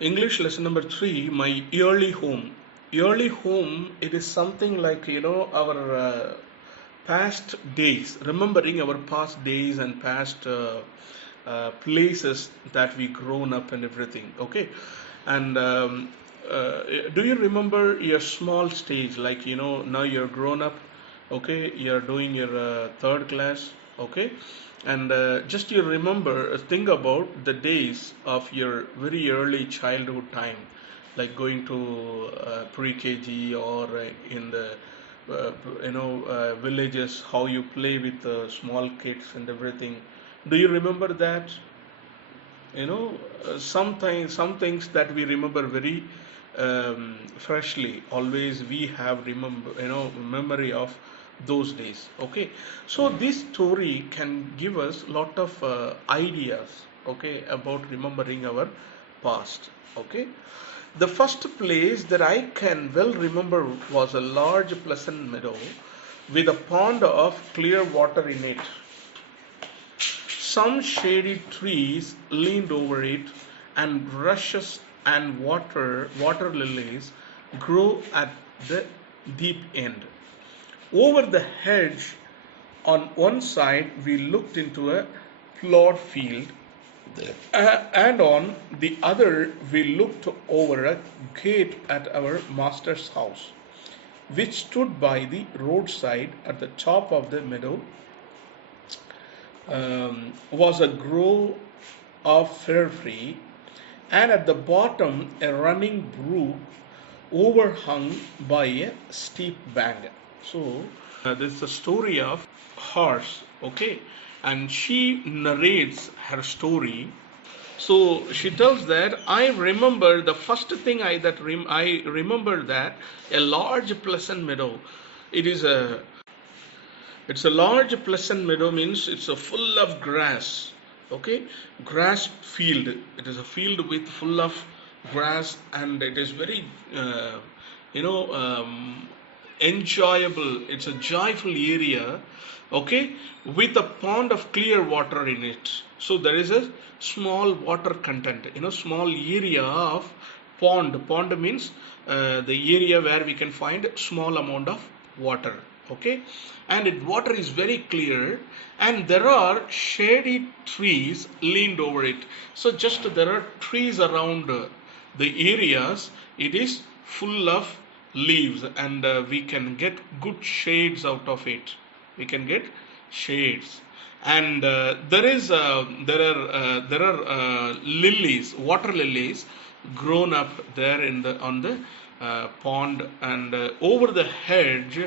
English lesson number 3, my yearly home. Yearly home, it is something like, our past days, remembering our past days and past places that we grown up and everything. Okay. And do you remember your small stage, like, now you're grown up, okay, you're doing your third class, okay, and just you remember, think about the days of your very early childhood time, like going to pre-KG or in the villages, how you play with small kids and everything. Do you remember that? Sometimes some things that we remember very freshly. Always we have remember, memory of those days. Okay, so this story can give us lot of ideas. Okay, about remembering our past. Okay, the first place that I can well remember was a large pleasant meadow with a pond of clear water in it. Some shady trees leaned over it, and rushes and water lilies grew at the deep end. Over the hedge on one side we looked into a plowed field, and on the other we looked over a gate at our master's house, which stood by the roadside. At the top of the meadow was a grove of fir tree, and at the bottom a running brook overhung by a steep bank. So, this is the story of horse, okay, and she narrates her story. So she tells that I remember the first thing I remember that a large pleasant meadow. It is a it's a large pleasant meadow, means it's a full of grass. Okay, grass field. It is a field with full of grass, and it is very, you know, enjoyable. It's a joyful area. Okay, with a pond of clear water in it. So there is a small water content. Small area of pond. Pond means the area where we can find small amount of water. Okay, and water is very clear, and there are shady trees leaned over it. So just there are trees around the areas. It is full of leaves, and we can get good shades out of it. We can get shades, and there are lilies, water lilies, grown up there in the on the pond, and over the hedge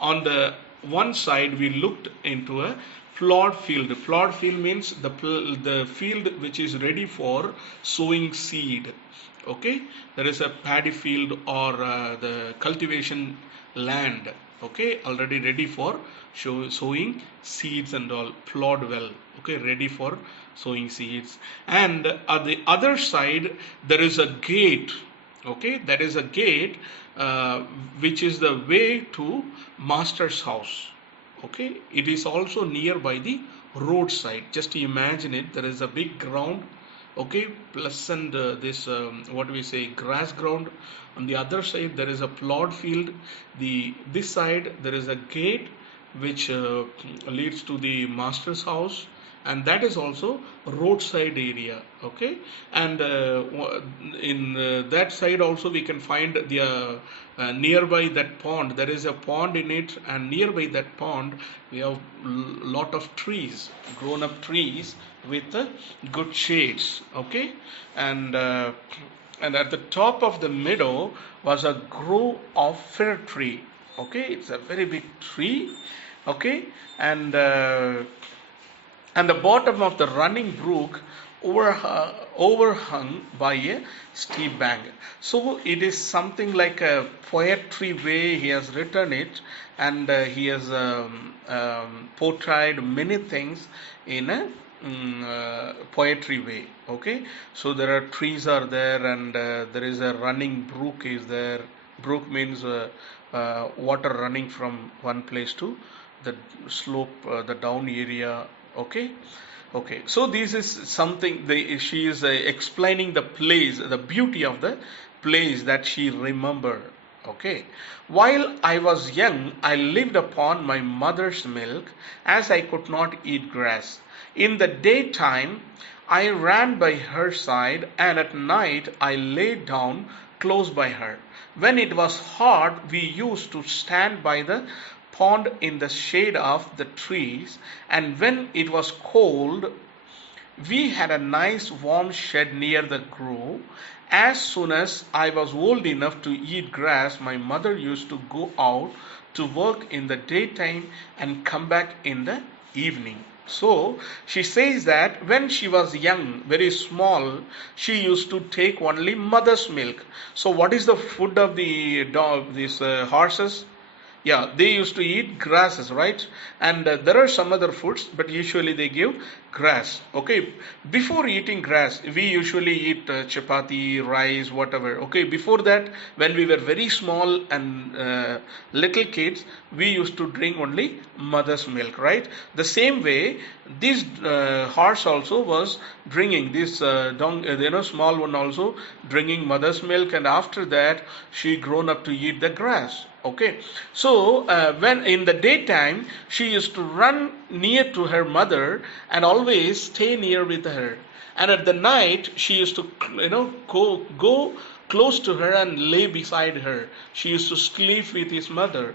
on the one side we looked into a plowed field. Plowed field means the field which is ready for sowing seed. Okay, there is a paddy field or the cultivation land. Okay, already ready for sowing seeds and all, plowed well. Okay, ready for sowing seeds, and at the other side there is a gate. Okay, that is a gate, uh, which is the way to master's house. Okay, it is also nearby the roadside. Just imagine it, there is a big ground. Okay, plus, and this what we say, grass ground. On the other side there is a plowed field. This side there is a gate which leads to the master's house, and that is also roadside area. Okay, and in that side also we can find the nearby that pond, there is a pond in it, and nearby that pond we have lot of trees, grown up trees with good shades. Okay, and at the top of the meadow was a grove of fir tree. Okay, it's a very big tree. Okay, and the bottom of the running brook overhung by a steep bank. So it is something like a poetry way he has written it, and he has portrayed many things in a poetry way. Okay, so there are trees are there, and there is a running brook is there. Brook means water running from one place to the slope, the down area. Okay, Okay, so this is something she is explaining the place, the beauty of the place that she remembered. Okay, while I was young, I lived upon my mother's milk, as I could not eat grass. In the daytime, I ran by her side, and at night I lay down close by her. When it was hot, we used to stand by the pond in the shade of the trees, and when it was cold, we had a nice warm shed near the grove. As soon as I was old enough to eat grass, my mother used to go out to work in the daytime and come back in the evening. So she says that when she was young, very small, she used to take only mother's milk. So what is the food of the dog, these horses? Yeah, they used to eat grasses, right? And there are some other foods, but usually they give grass. Okay, before eating grass, we usually eat chapati, rice, whatever. Okay, before that, when we were very small and little kids, we used to drink only mother's milk, right? The same way, this horse also was drinking this small one also drinking mother's milk, and after that, she grown up to eat the grass. Okay, so when in the daytime she used to run near to her mother and always stay near with her, and at the night she used to go close to her and lay beside her. She used to sleep with his mother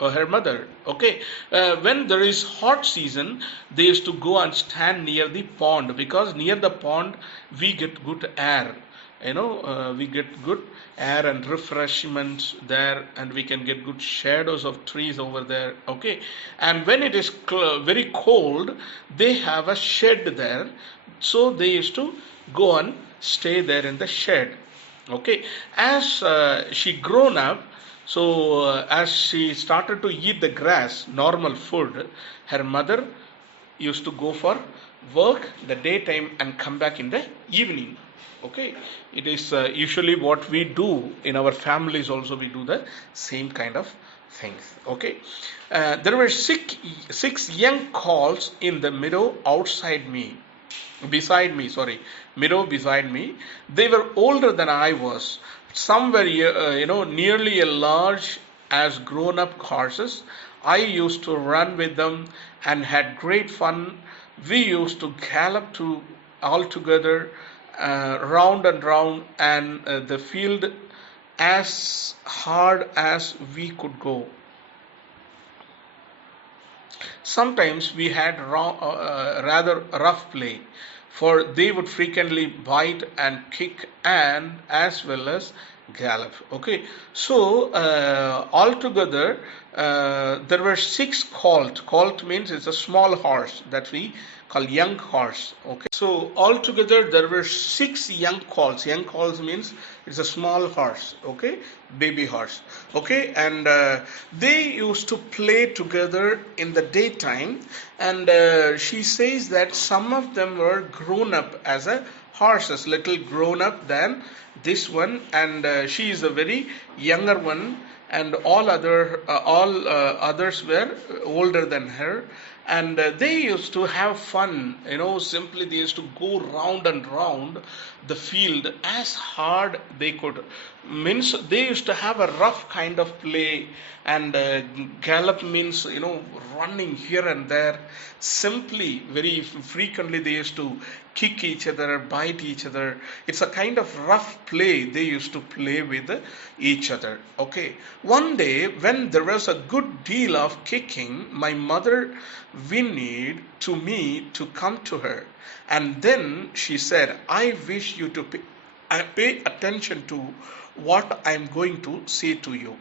or her mother. Okay, when there is hot season, they used to go and stand near the pond, because near the pond we get good air. We get good air and refreshment there, and we can get good shadows of trees over there. Okay, and when it is very cold, they have a shed there, so they used to go and stay there in the shed. Okay, as she grown up, so as she started to eat the grass, normal food, her mother used to go for work the daytime and come back in the evening. Okay, it is usually what we do in our families also. We do the same kind of things. Okay, there were six young calves in the meadow outside me beside me, sorry, meadow beside me. They were older than I was. Some were nearly as large as grown up horses. I used to run with them and had great fun. We used to gallop to all together, round and round, and the field as hard as we could go. Sometimes we had rather rough play, for they would frequently bite and kick and as well as gallop. Okay, so altogether there were six colt. Colt means it's a small horse that we call young horse. Okay, so altogether there were six young colts. Young colts means it's a small horse. Okay, baby horse. Okay, and they used to play together in the daytime, and she says that some of them were grown up as a horses, little grown up than this one, and she is a very younger one, and all others were older than her, and they used to have fun. Simply they used to go round and round the field as hard they could. Means they used to have a rough kind of play, and gallop means running here and there. Simply, very frequently they used to kick each other, bite each other. It's a kind of rough play they used to play with each other. Okay, one day when there was a good deal of kicking, my mother whinnied to me to come to her, and then she said, I wish you to pay attention to what I am going to say to you.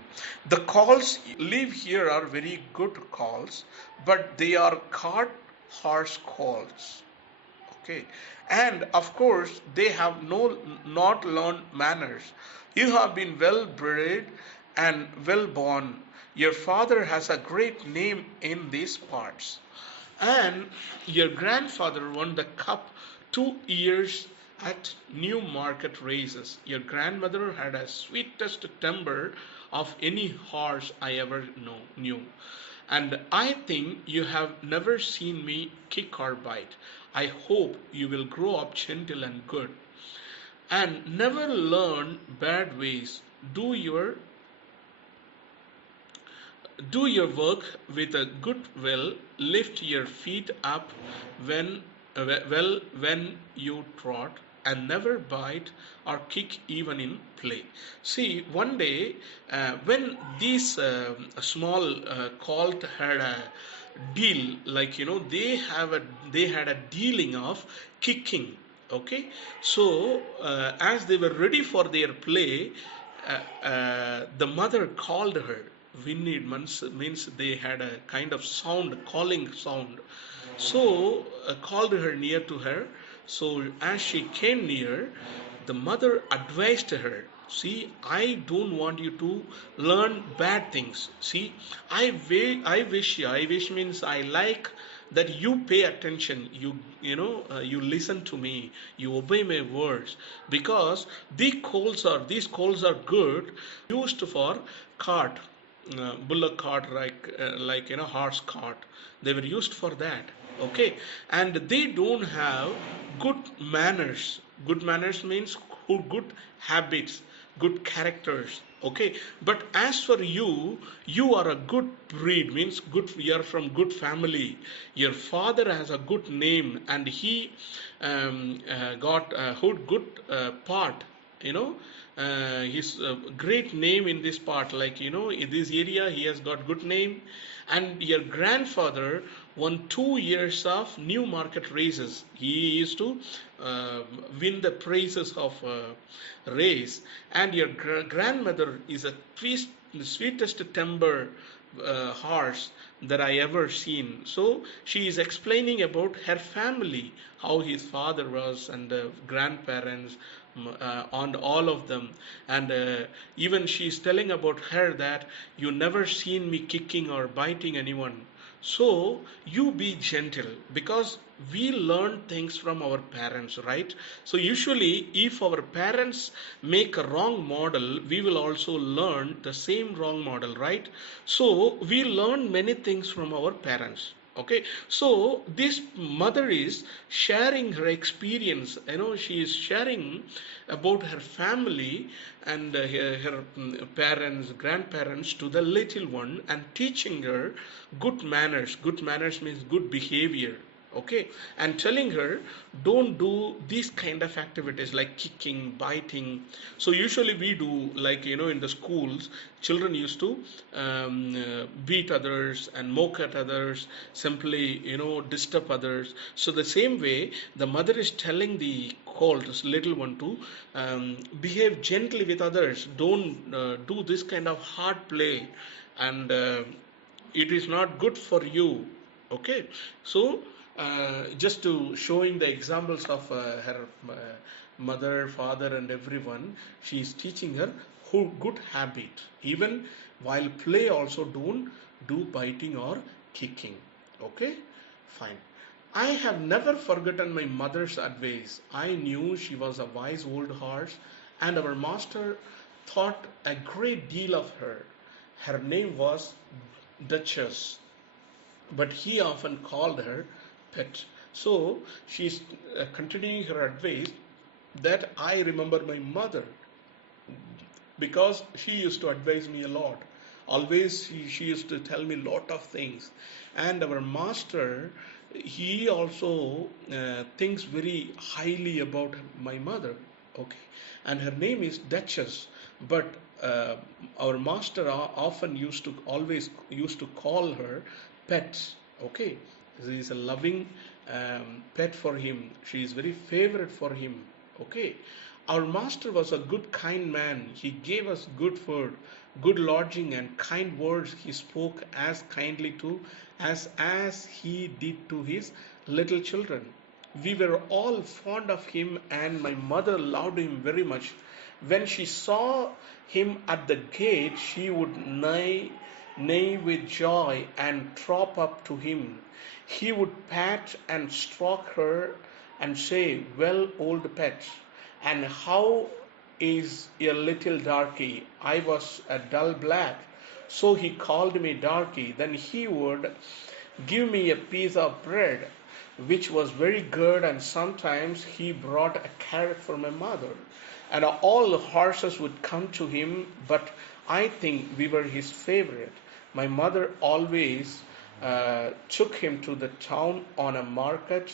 The calls live here are very good calls, but they are cart horse calls. Okay, and of course they have not learned manners. You have been well bred and well born. Your father has a great name in these parts, and your grandfather won the cup 2 years at Newmarket races. Your grandmother had a sweetest temper of any horse I ever knew. And I think you have never seen me kick or bite. I hope you will grow up gentle and good, and never learn bad ways. Do your do your work with a good will. Lift your feet up when when you trot, and never bite or kick even in play. See, one day when these small colt had a deal, like they had a dealing of kicking. Okay, so as they were ready for their play, the mother called her. Winnie means they had a kind of sound, calling sound. So called her near to her. So as she came near, the mother advised her. See, I don't want you to learn bad things. See, I wish means I like that you pay attention. You listen to me. You obey my words, because these coals are good, used for cart, bullock cart, like horse cart. They were used for that. Okay, and they don't have good manners. Good manners means good habits, good characters. Okay, but as for you, you are a good breed, means good, you are from good family. Your father has a good name, and he got a good part, you know his great name in this part, like in this area he has got good name. And your grandfather won 2 years of new market races. He used to uh, win the prizes of race. And your grandmother is the sweetest temper horse that I ever seen. So she is explaining about her family, how his father was, and grandparents, and all of them. And even she is telling about her that you never seen me kicking or biting anyone. So you be gentle, because we learn things from our parents, right? So usually if our parents make a wrong model, we will also learn the same wrong model, right? So we learn many things from our parents. Okay, so this mother is sharing her experience. She is sharing about her family and her parents, grandparents, to the little one, and teaching her good manners. Good manners means good behavior. Okay, and telling her, don't do these kind of activities like kicking, biting. So usually we do, like in the schools, children used to beat others and mock at others, simply disturb others. So the same way the mother is telling the called this little one to behave gently with others. Don't do this kind of hard play, and it is not good for you. Okay, so just to showing the examples of her mother, father, and everyone, she is teaching her who good habit. Even while play, also don't do biting or kicking. Okay, fine. I have never forgotten my mother's advice. I knew she was a wise old horse, and our master thought a great deal of her. Her name was Duchess, but he often called her Pet. So she's continuing her advice, that I remember my mother, because she used to advise me a lot. Always she used to tell me a lot of things. And our master, he also thinks very highly about my mother. Okay, and her name is Duchess, but uh, our master often used to call her Pet. Okay, she is a loving pet for him. She is very favorite for him. Okay, our master was a good, kind man. He gave us good food, good lodging, and kind words. He spoke as kindly to as he did to his little children. We were all fond of him, and my mother loved him very much. When she saw him at the gate, she would neigh with joy and trot up to him. He would pat and stroke her and say, "Well, old pet, and how is your little darky?" I was a dull black, so he called me darky. Then he would give me a piece of bread which was very good, and sometimes he brought a carrot for my mother. And all the horses would come to him, but I think we were his favorite. My mother always took him to the town on a market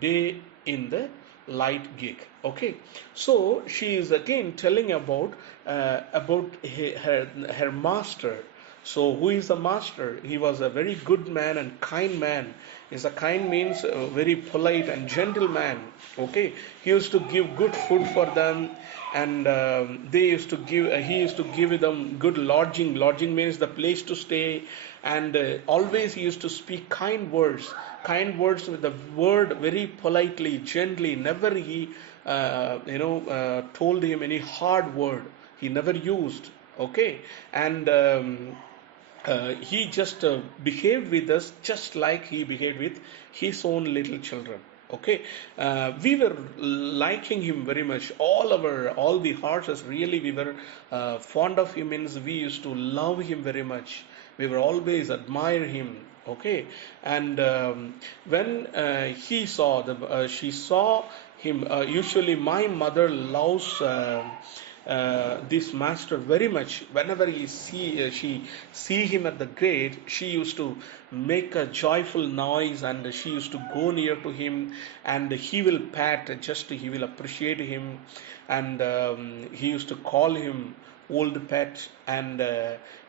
day in the light gig. Okay, so she is again telling about her master. So who is the master? He was a very good man and kind man. Is a kind means very polite and gentle man. Okay, he used to give good food for them, and they used to give. He used to give them good lodging. Lodging means the place to stay, and always he used to speak kind words. Kind words with the word very politely, gently. Never he, told him any hard word. He never used. Okay, and he just behaved with us just like he behaved with his own little children. Okay, we were liking him very much. All the horses, really, we were fond of him. Means we used to love him very much. We were always admire him. Okay, and when she saw him. Usually, my mother loves. This master very much. Whenever she see him at the gate, she used to make a joyful noise, and she used to go near to him, and he will he will appreciate him, and he used to call him old pet, and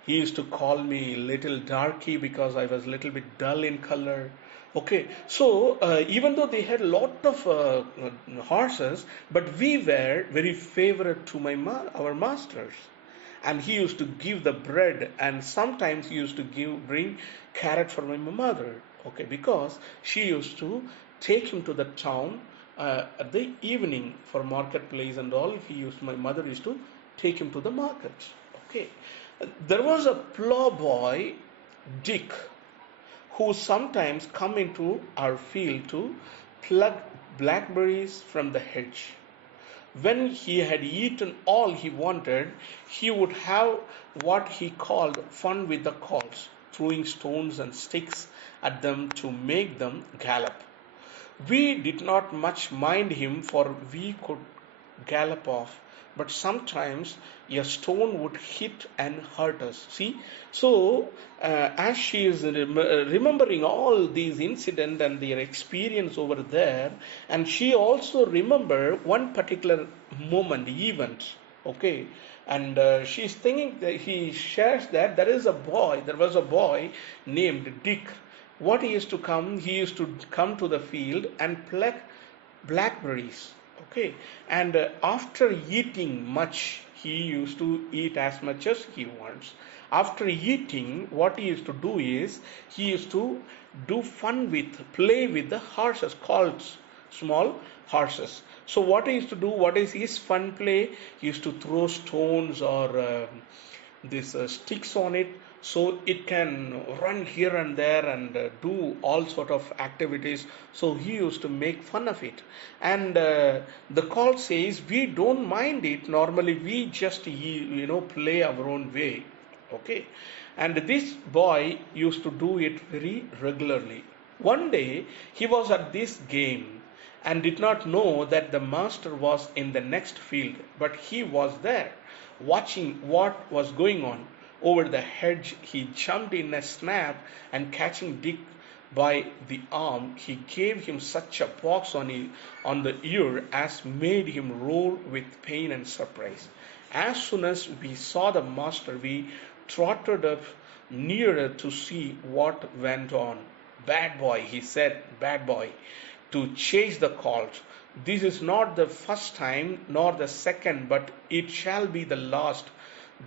he used to call me little darky because I was a little bit dull in color. Okay, so even though they had a lot of horses, but we were very favorite to our masters, and he used to give the bread, and sometimes he used to bring carrot for my mother. Okay, because she used to take him to the town at the evening for marketplace and all. My mother used to take him to the market. Okay, there was a plowboy, Dick, who sometimes come into our field to pluck blackberries from the hedge. When he had eaten all he wanted, he would have what he called fun with the colts, throwing stones and sticks at them to make them gallop. We did not much mind him, for we could gallop off, but sometimes a stone would hit and hurt us. See, so as she is remembering all these incidents and their experience over there, and she also remember one particular moment, event. Okay, and she's thinking that he shares that there was a boy named Dick. What he used to come to the field and pluck blackberries. Okay, and after eating much, he used to eat as much as he wants. After eating, what he used to do is he used to play with the horses, colts, small horses. So what he used to do, what is his fun play? He used to throw stones or these sticks on it, so it can run here and there and do all sort of activities. So he used to make fun of it, and the call says we don't mind it. Normally we just play our own way. Okay, and this boy used to do it very regularly. One day he was at this game and did not know that the master was in the next field, but he was there watching what was going on. Over the hedge he jumped in a snap, and catching Dick by the arm, he gave him such a box on the ear as made him roar with pain and surprise. As soon as we saw the master, we trotted up nearer to see what went on. Bad boy, he said, bad boy, to chase the colt. This is not the first time nor the second, but it shall be the last.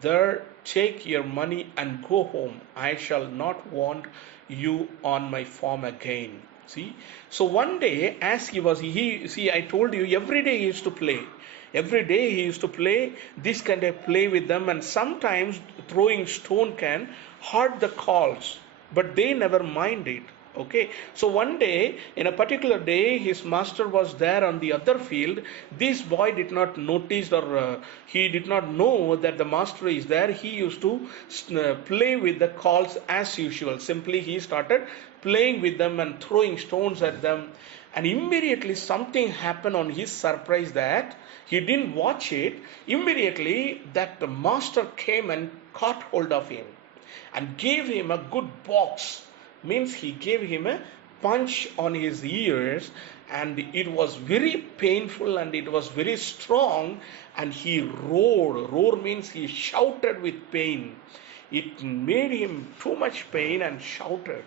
There, take your money and go home. I shall not want you on my farm again. See, so one day, as I told you, every day he used to play. Every day he used to play this kind of play with them, and sometimes throwing stone can hurt the calls, but they never mind it. Okay, so one day, in a particular day, his master was there on the other field. This boy did not notice, or he did not know that the master is there. He used to play with the calls as usual. Simply, he started playing with them and throwing stones at them. And immediately, something happened on his surprise that he didn't watch it. Immediately, that the master came and caught hold of him and gave him a good box. Means he gave him a punch on his ears, and it was very painful and it was very strong, and he roared means he shouted with pain. It made him too much pain and shouted.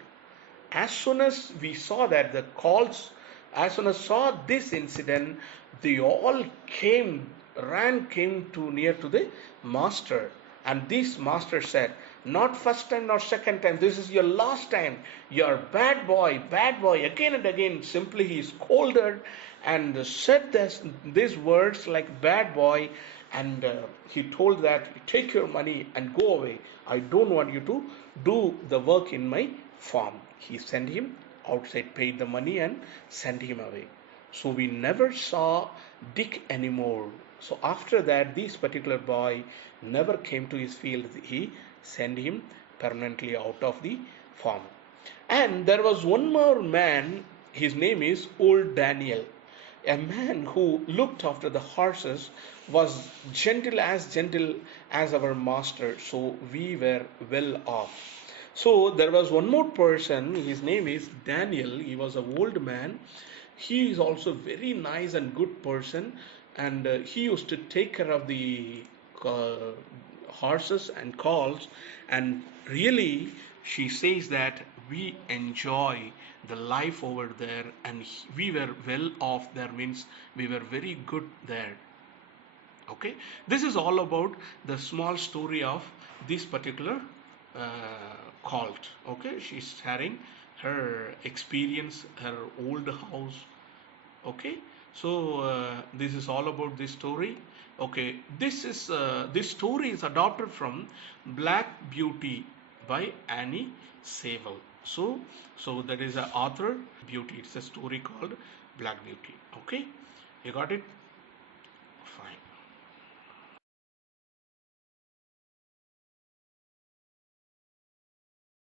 As soon as we saw that the calls, as soon as saw this incident, they all came to near to the master. And this master said, not first time, not second time, this is your last time. You're bad boy, again and again. Simply he scolded and said these words like bad boy, and he told that take your money and go away. I don't want you to do the work in my farm. He sent him outside, paid the money, and sent him away. So we never saw Dick anymore. So after that, this particular boy never came to his field. He sent him permanently out of the farm. And there was one more man, his name is Old Daniel. A man who looked after the horses, was gentle as our master. So we were well off. So there was one more person, his name is Daniel. He was an old man. He is also very nice and good person, and he used to take care of the uh, horses and calls, and really she says that we enjoy the life over there, and we were well off there, means we were very good there. Okay, this is all about the small story of this particular cult. Okay, she's sharing her experience, her old house. Okay, so this is all about this story. Okay, this story is adopted from Black Beauty by Annie Sewell. So that is a author Beauty. It's a story called Black Beauty. Okay, you got it.